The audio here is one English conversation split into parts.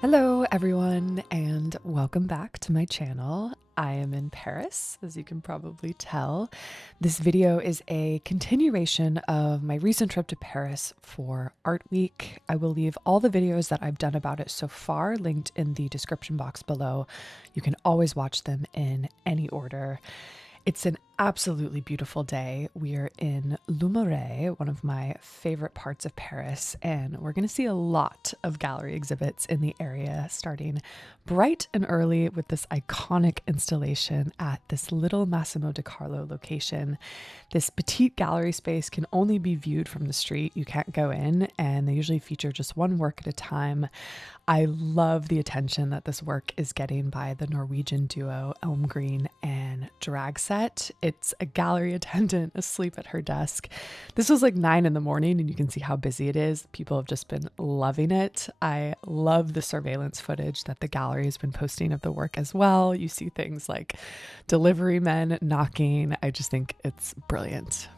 Hello everyone and welcome back to my channel. I am in Paris, as you can probably tell. This video is a continuation of my recent trip to Paris for Art Week. I will leave all the videos that I've done about it so far linked in the description box below. You can always watch them in any order. It's an absolutely beautiful day. We are in Le Marais, one of my favorite parts of Paris, and we're going to see a lot of gallery exhibits in the area, starting bright and early with this iconic installation at this little Massimo de Carlo location. This petite gallery space can only be viewed from the street. You can't go in, and they usually feature just one work at a time. I love the attention that this work is getting by the Norwegian duo Elmgreen Dragset. It's a gallery attendant asleep at her desk. This was like 9 in the morning, and you can see how busy it is. People have just been loving it. I love the surveillance footage that the gallery has been posting of the work as well. You see things like delivery men knocking. I just think it's brilliant.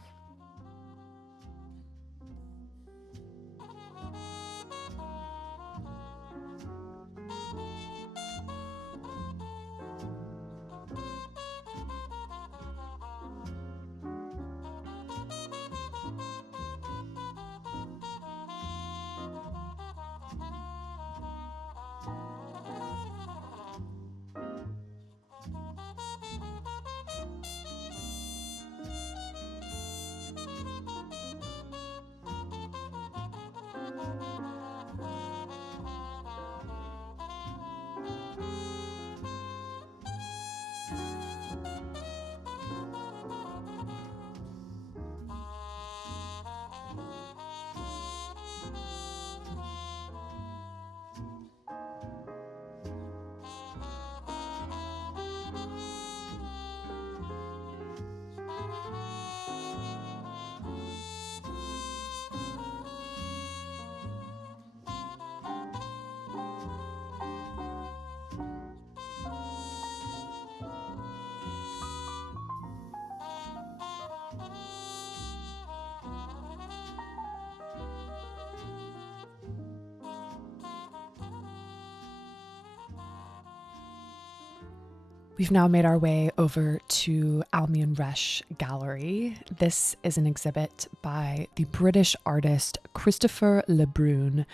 We've now made our way over to Almine Rech Gallery. This is an exhibit by the British artist Christopher Le Brun,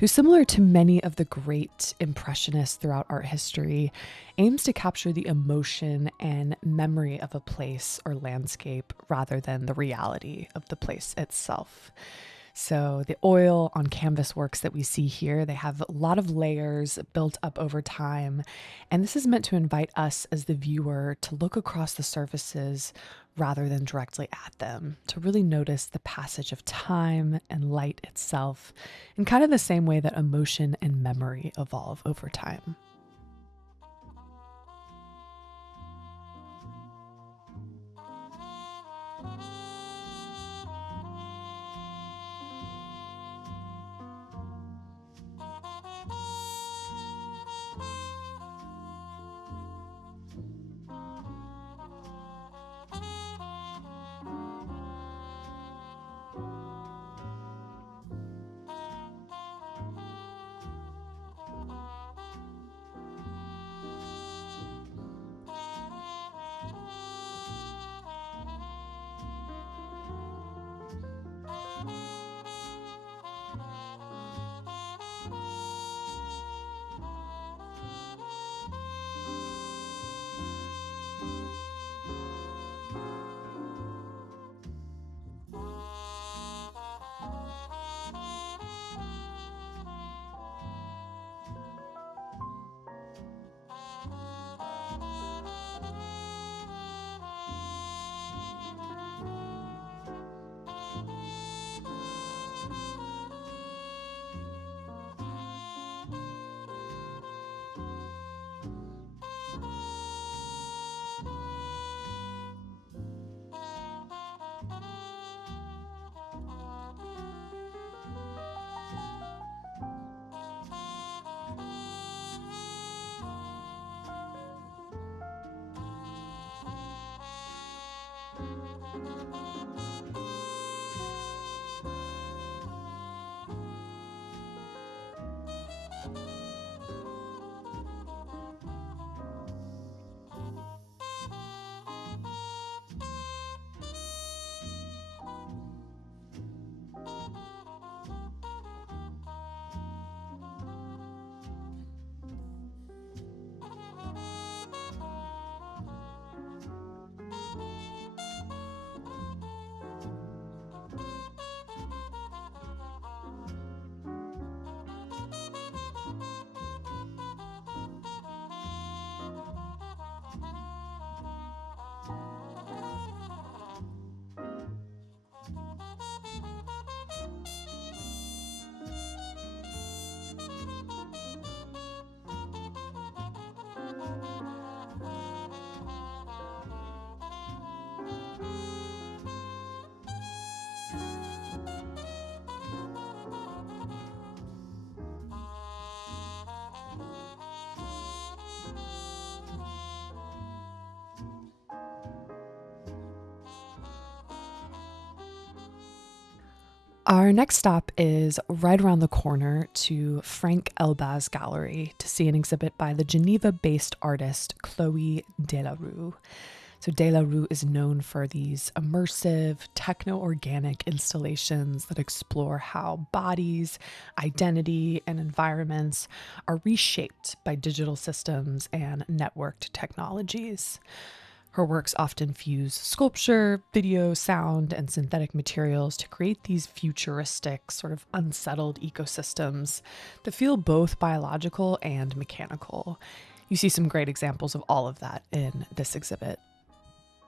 who, similar to many of the great impressionists throughout art history, aims to capture the emotion and memory of a place or landscape rather than the reality of the place itself. So the oil on canvas works that we see here, they have a lot of layers built up over time. And this is meant to invite us as the viewer to look across the surfaces rather than directly at them, to really notice the passage of time and light itself in kind of the same way that emotion and memory evolve over time. Our next stop is right around the corner to Frank Elbaz Gallery to see an exhibit by the Geneva-based artist Chloé Delarue. So Delarue is known for these immersive, techno-organic installations that explore how bodies, identity, and environments are reshaped by digital systems and networked technologies. Her works often fuse sculpture, video, sound, and synthetic materials to create these futuristic, sort of unsettled ecosystems that feel both biological and mechanical. You see some great examples of all of that in this exhibit.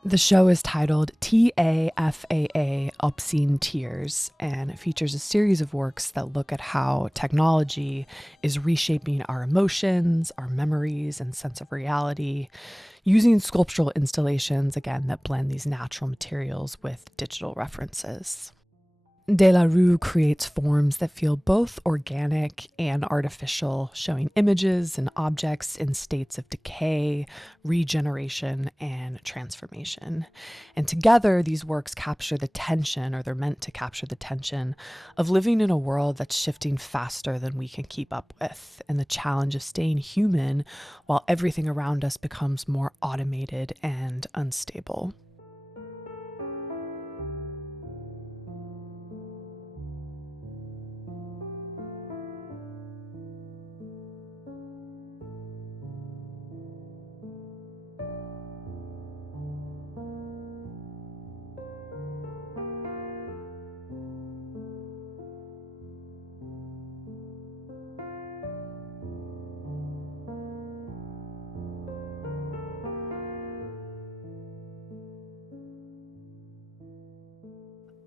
The show is titled TAFAA Obscene Tears, and it features a series of works that look at how technology is reshaping our emotions, our memories, and sense of reality, using sculptural installations, again, that blend these natural materials with digital references. Delarue creates forms that feel both organic and artificial, showing images and objects in states of decay, regeneration, and transformation. And together, these works capture the tension, or they're meant to capture the tension, of living in a world that's shifting faster than we can keep up with, and the challenge of staying human while everything around us becomes more automated and unstable.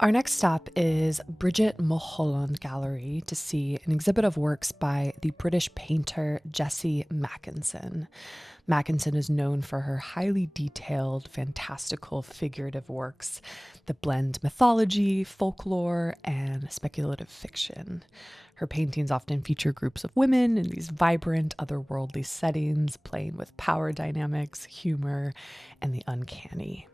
Our next stop is Brigitte Mulholland Gallery to see an exhibit of works by the British painter Jessie Makinson. Makinson is known for her highly detailed, fantastical, figurative works that blend mythology, folklore, and speculative fiction. Her paintings often feature groups of women in these vibrant, otherworldly settings, playing with power dynamics, humor, and the uncanny.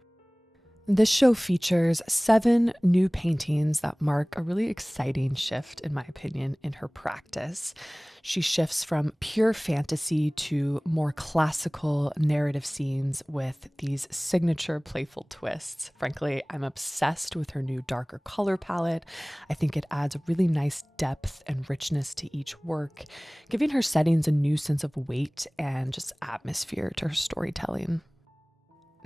This show features 7 new paintings that mark a really exciting shift, in my opinion, in her practice. She shifts from pure fantasy to more classical narrative scenes with these signature playful twists. Frankly, I'm obsessed with her new darker color palette. I think it adds a really nice depth and richness to each work, giving her settings a new sense of weight and just atmosphere to her storytelling.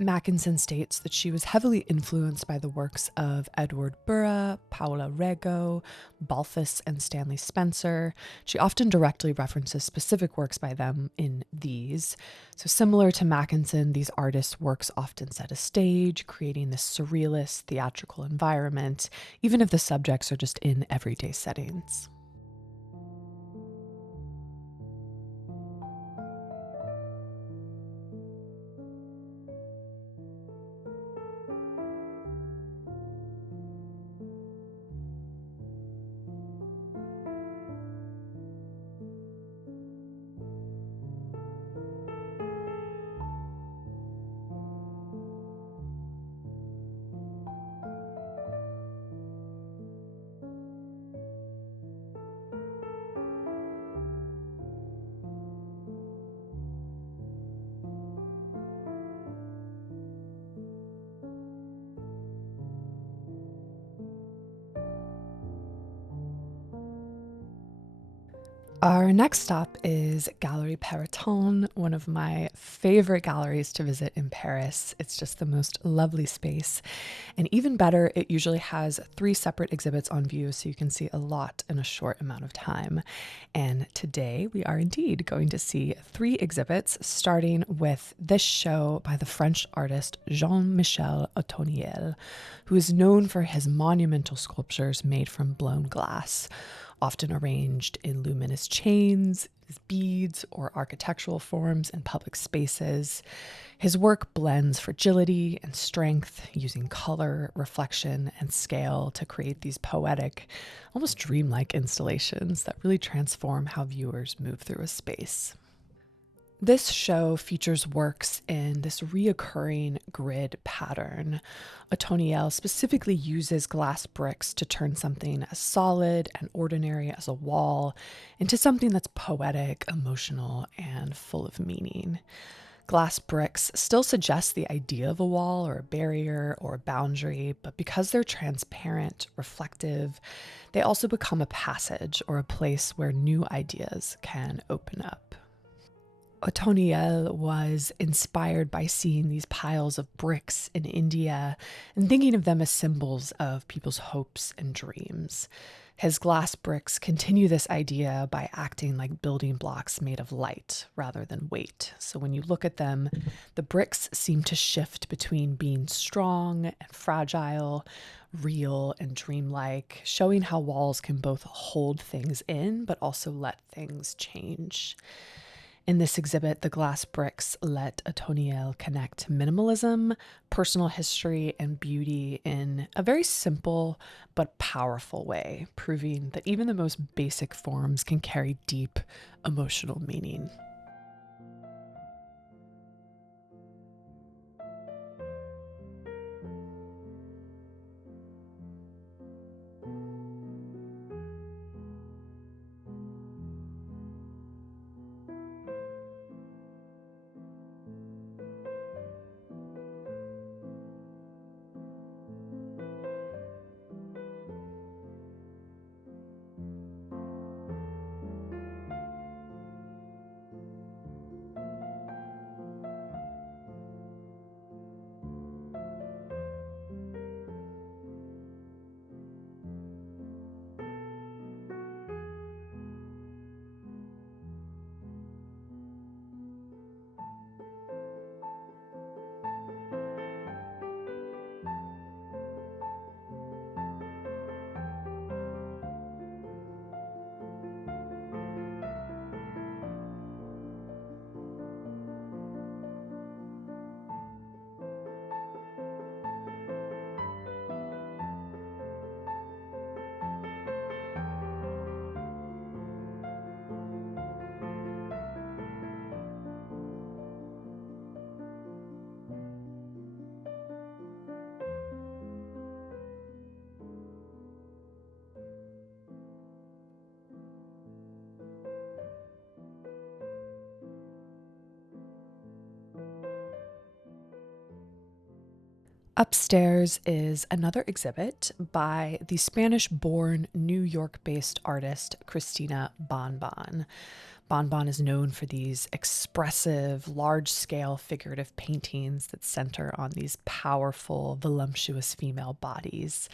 Makinson states that she was heavily influenced by the works of Edward Burra, Paula Rego, Balthus, and Stanley Spencer. She often directly references specific works by them in these. So similar to Makinson, these artists' works often set a stage, creating this surrealist, theatrical environment, even if the subjects are just in everyday settings. Our next stop is Galerie Perrotin, one of my favorite galleries to visit in Paris. It's just the most lovely space. And even better, it usually has 3 separate exhibits on view, so you can see a lot in a short amount of time. And today we are indeed going to see 3 exhibits, starting with this show by the French artist Jean-Michel Othoniel, who is known for his monumental sculptures made from blown glass, often arranged in luminous chains, beads, or architectural forms in public spaces. His work blends fragility and strength, using color, reflection, and scale to create these poetic, almost dreamlike installations that really transform how viewers move through a space. This show features works in this reoccurring grid pattern. Othoniel specifically uses glass bricks to turn something as solid and ordinary as a wall into something that's poetic, emotional, and full of meaning. Glass bricks still suggest the idea of a wall or a barrier or a boundary, but because they're transparent, reflective, they also become a passage or a place where new ideas can open up. Othoniel was inspired by seeing these piles of bricks in India and thinking of them as symbols of people's hopes and dreams. His glass bricks continue this idea by acting like building blocks made of light rather than weight. So when you look at them, the bricks seem to shift between being strong and fragile, real and dreamlike, showing how walls can both hold things in but also let things change. In this exhibit, the glass bricks let Othoniel connect minimalism, personal history, and beauty in a very simple but powerful way, proving that even the most basic forms can carry deep emotional meaning. Upstairs is another exhibit by the Spanish-born, New York-based artist Cristina BanBan. BanBan is known for these expressive, large-scale figurative paintings that center on these powerful, voluptuous female bodies.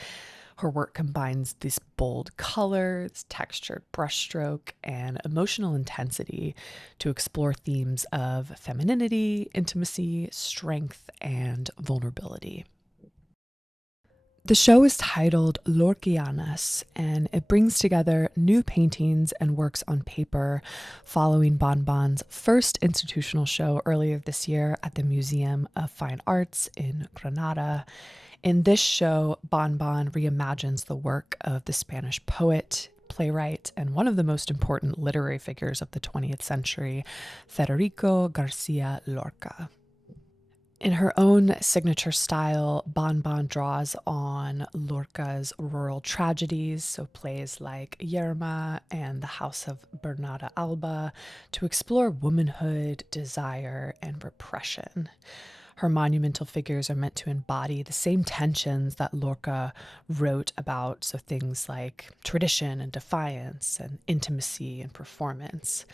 Her work combines this bold color, this textured brushstroke, and emotional intensity to explore themes of femininity, intimacy, strength, and vulnerability. The show is titled Lorquianas, and it brings together new paintings and works on paper following BanBan's first institutional show earlier this year at the Museum of Fine Arts in Granada. In this show, BanBan reimagines the work of the Spanish poet, playwright, and one of the most important literary figures of the 20th century, Federico Garcia Lorca. In her own signature style, BanBan draws on Lorca's rural tragedies, so plays like Yerma and The House of Bernarda Alba, to explore womanhood, desire, and repression. Her monumental figures are meant to embody the same tensions that Lorca wrote about, so things like tradition and defiance and intimacy and performance.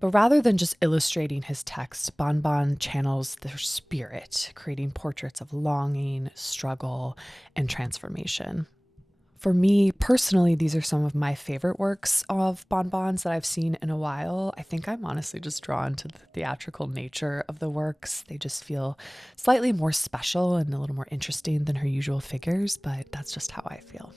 But rather than just illustrating his text, BanBan channels their spirit, creating portraits of longing, struggle, and transformation. For me personally, these are some of my favorite works of BanBan's that I've seen in a while. I think I'm honestly just drawn to the theatrical nature of the works. They just feel slightly more special and a little more interesting than her usual figures, but that's just how I feel.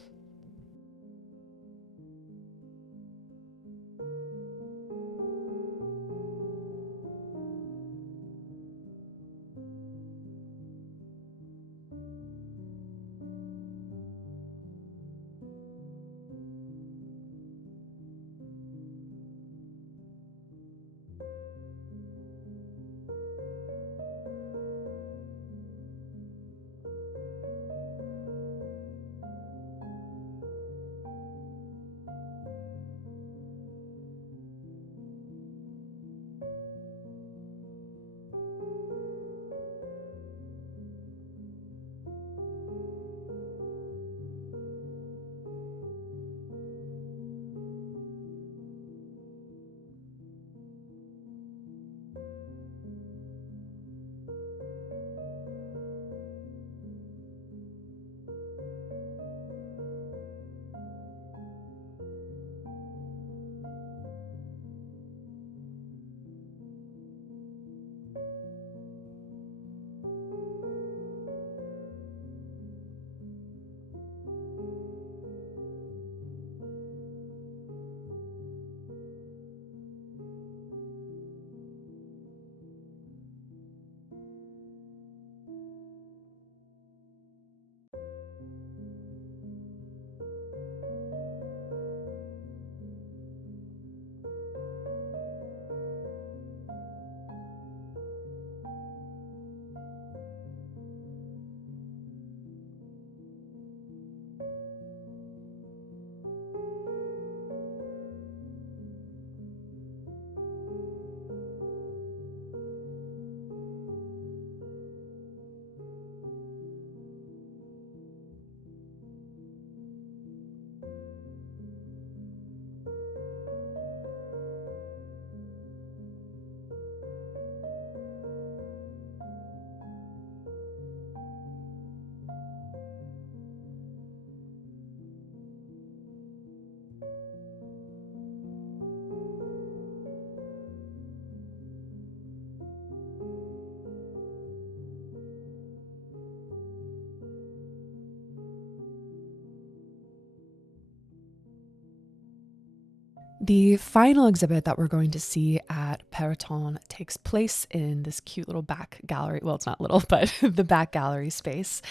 The final exhibit that we're going to see at Perrotin takes place in this cute little back gallery. Well, it's not little, but the back gallery space.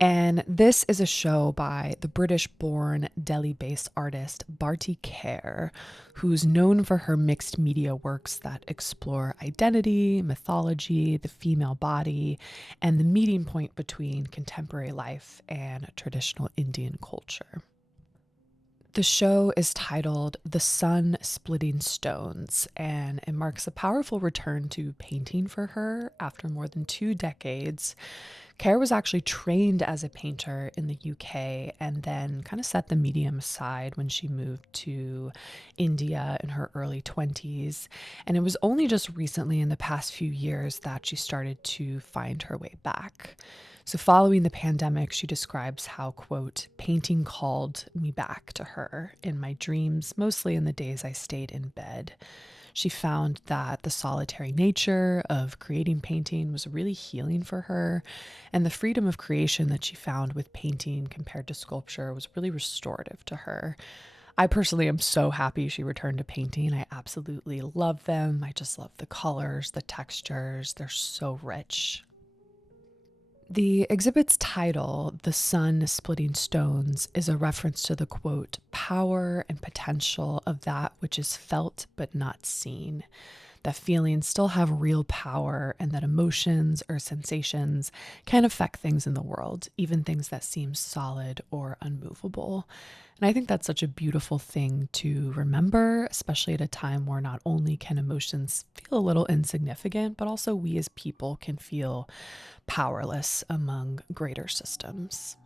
And this is a show by the British-born Delhi-based artist Bharti Kher, who's known for her mixed media works that explore identity, mythology, the female body, and the meeting point between contemporary life and traditional Indian culture. The show is titled The Sun Splitting Stones, and it marks a powerful return to painting for her after more than 2 decades. Kher was actually trained as a painter in the UK and then kind of set the medium aside when she moved to India in her early 20s. And it was only just recently in the past few years that she started to find her way back. So, following the pandemic, she describes how, quote, painting called me back to her in my dreams, mostly in the days I stayed in bed. She found that the solitary nature of creating painting was really healing for her, and the freedom of creation that she found with painting compared to sculpture was really restorative to her. I personally am so happy she returned to painting. I absolutely love them. I just love the colors, the textures. They're so rich. The exhibit's title, The Sun Splitting Stones, is a reference to the quote, power and potential of that which is felt but not seen. That feelings still have real power and that emotions or sensations can affect things in the world, even things that seem solid or unmovable. And I think that's such a beautiful thing to remember, especially at a time where not only can emotions feel a little insignificant, but also we as people can feel powerless among greater systems.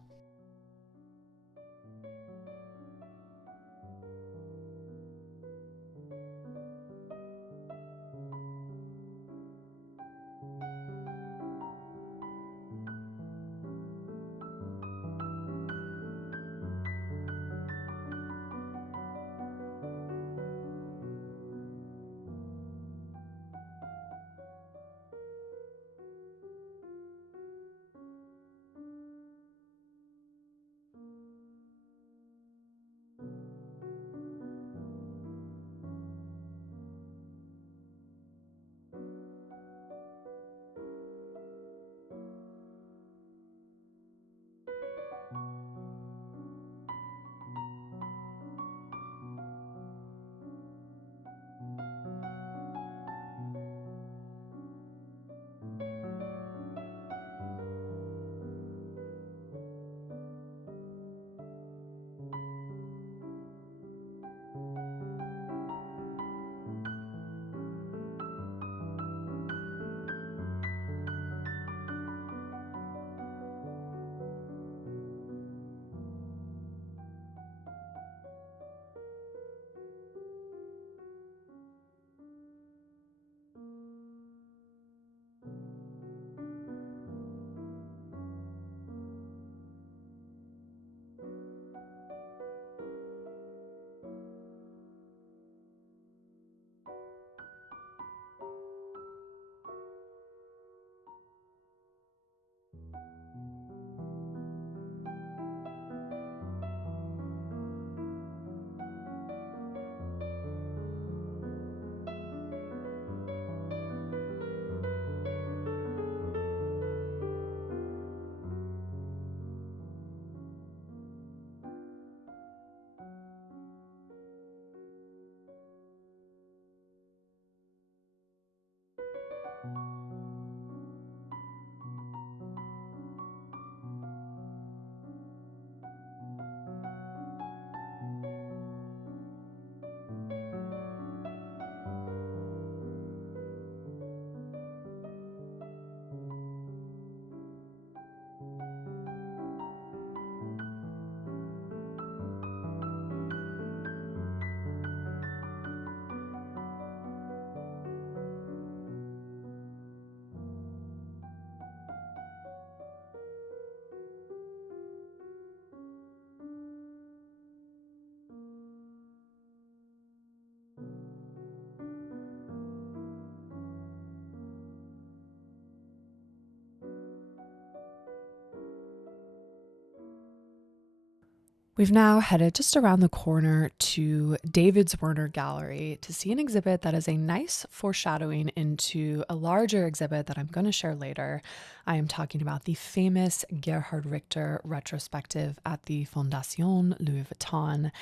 We've now headed just around the corner to David Zwirner Gallery to see an exhibit that is a nice foreshadowing into a larger exhibit that I'm going to share later. I am talking about the famous Gerhard Richter retrospective at the Fondation Louis Vuitton.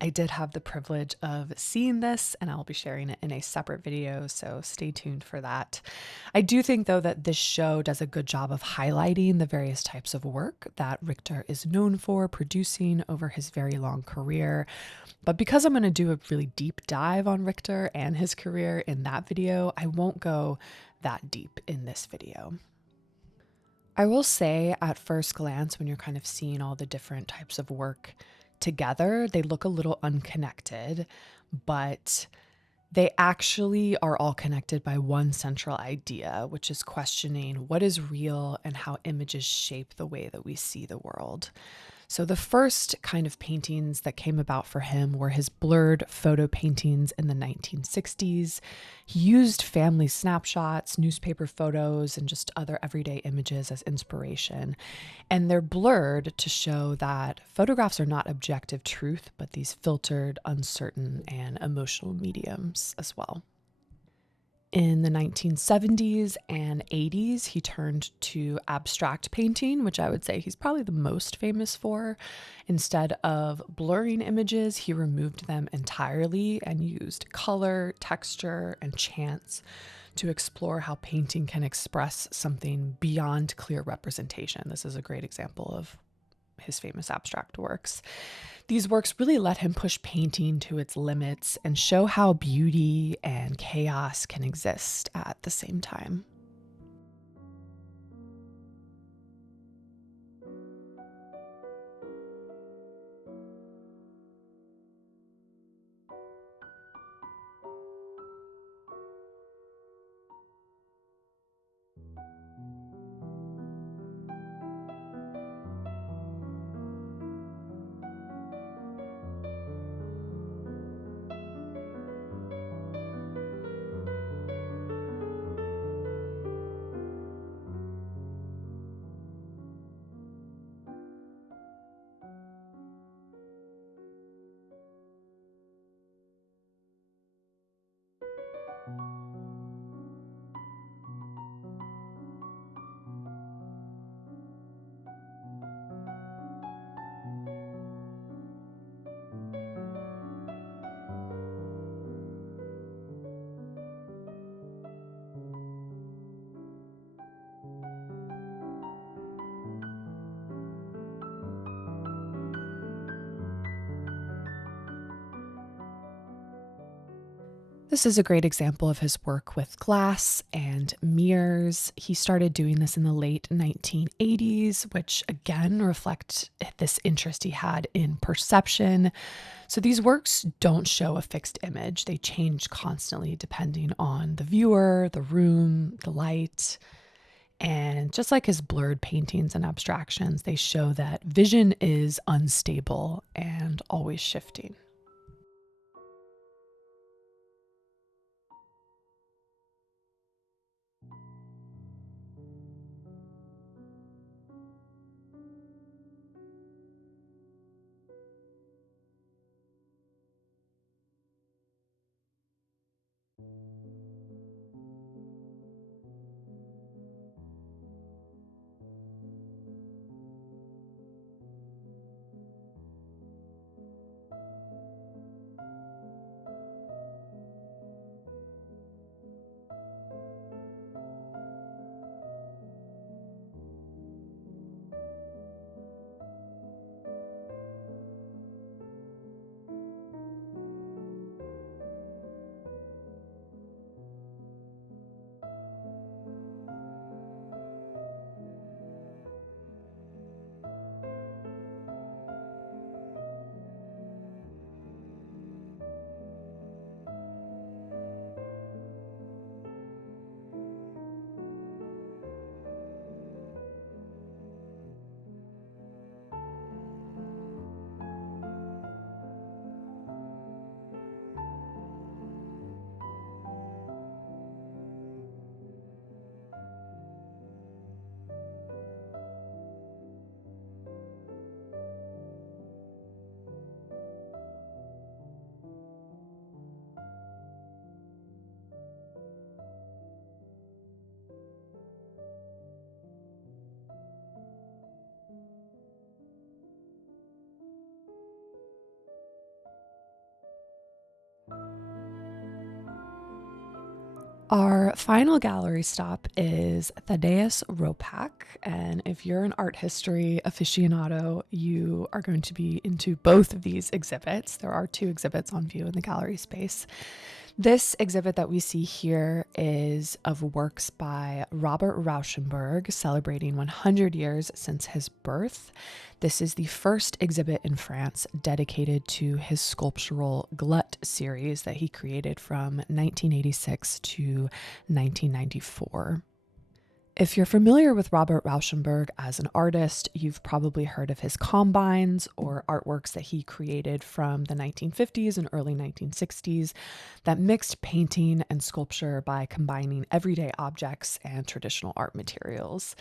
I did have the privilege of seeing this, and I'll be sharing it in a separate video, so stay tuned for that. I do think, though, that this show does a good job of highlighting the various types of work that Richter is known for producing over his very long career. But because I'm going to do a really deep dive on Richter and his career in that video, I won't go that deep in this video. I will say at first glance, when you're kind of seeing all the different types of work together, they look a little unconnected, but they actually are all connected by one central idea, which is questioning what is real and how images shape the way that we see the world. So the first kind of paintings that came about for him were his blurred photo paintings in the 1960s. He used family snapshots, newspaper photos, and just other everyday images as inspiration. And they're blurred to show that photographs are not objective truth, but these filtered, uncertain, and emotional mediums as well. In the 1970s and 80s, he turned to abstract painting, which I would say he's probably the most famous for. Instead of blurring images, he removed them entirely and used color, texture, and chance to explore how painting can express something beyond clear representation. This is a great example of his famous abstract works. These works really let him push painting to its limits and show how beauty and chaos can exist at the same time. This is a great example of his work with glass and mirrors. He started doing this in the late 1980s, which again reflect this interest he had in perception. So these works don't show a fixed image. They change constantly depending on the viewer, the room, the light. And just like his blurred paintings and abstractions, they show that vision is unstable and always shifting. Our final gallery stop is Thaddaeus Ropac, and if you're an art history aficionado, you are going to be into both of these exhibits. There are two exhibits on view in the gallery space. This exhibit that we see here is of works by Robert Rauschenberg, celebrating 100 years since his birth. This is the first exhibit in France dedicated to his sculptural glut series that he created from 1986 to 1994. If you're familiar with Robert Rauschenberg as an artist, you've probably heard of his combines or artworks that he created from the 1950s and early 1960s that mixed painting and sculpture by combining everyday objects and traditional art materials.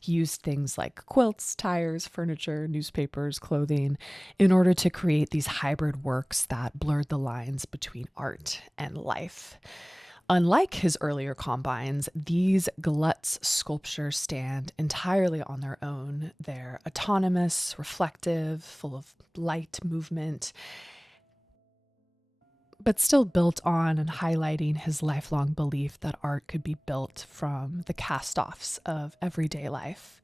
He used things like quilts, tires, furniture, newspapers, clothing in order to create these hybrid works that blurred the lines between art and life. Unlike his earlier combines, these gluts sculptures stand entirely on their own. They're autonomous, reflective, full of light movement, but still built on and highlighting his lifelong belief that art could be built from the cast-offs of everyday life.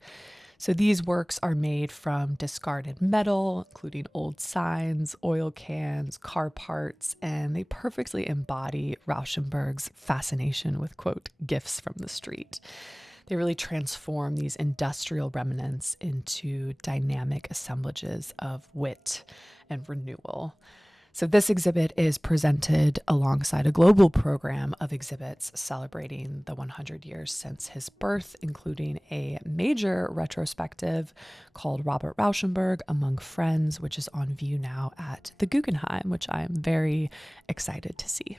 So these works are made from discarded metal, including old signs, oil cans, car parts, and they perfectly embody Rauschenberg's fascination with, quote, gifts from the street. They really transform these industrial remnants into dynamic assemblages of wit and renewal. So this exhibit is presented alongside a global program of exhibits celebrating the 100 years since his birth, including a major retrospective called Robert Rauschenberg Among Friends, which is on view now at the Guggenheim, which I'm very excited to see.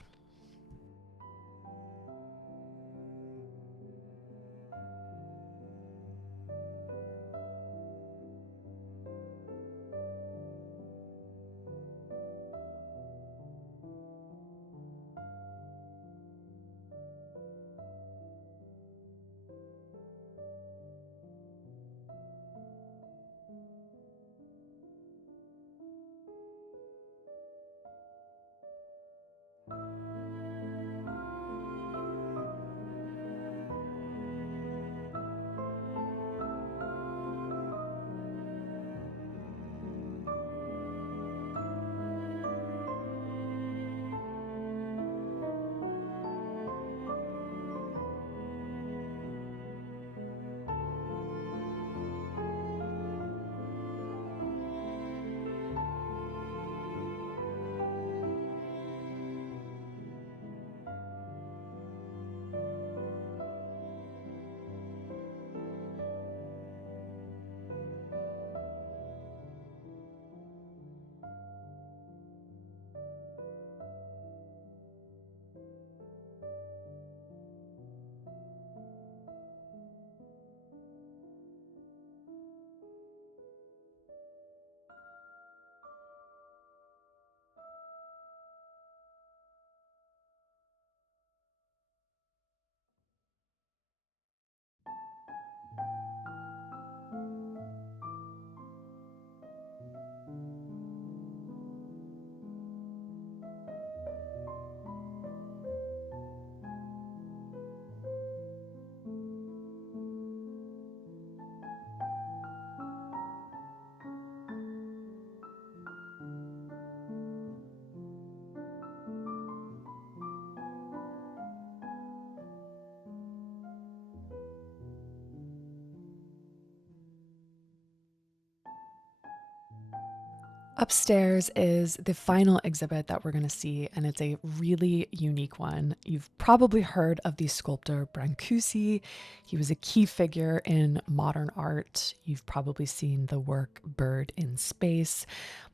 Upstairs is the final exhibit that we're going to see, and it's a really unique one. You've probably heard of the sculptor Brancusi. He was a key figure in modern art. You've probably seen the work Bird in Space.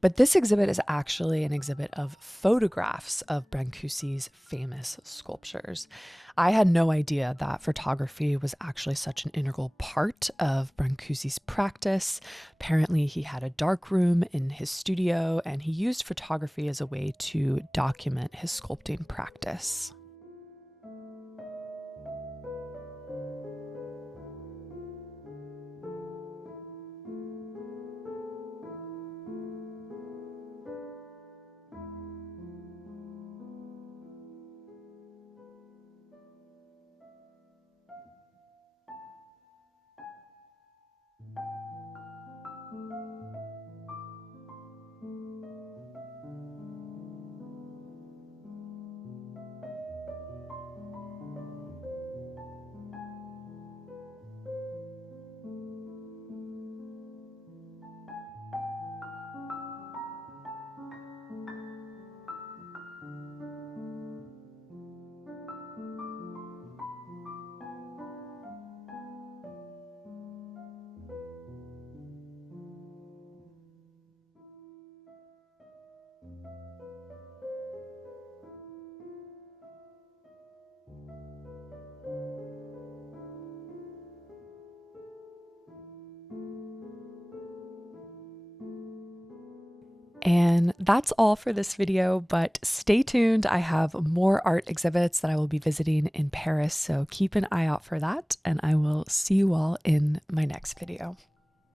But this exhibit is actually an exhibit of photographs of Brancusi's famous sculptures. I had no idea that photography was actually such an integral part of Brancusi's practice. Apparently, he had a dark room in his studio, and he used photography as a way to document his sculpting practice. And that's all for this video, but stay tuned. I have more art exhibits that I will be visiting in Paris, so keep an eye out for that, and I will see you all in my next video.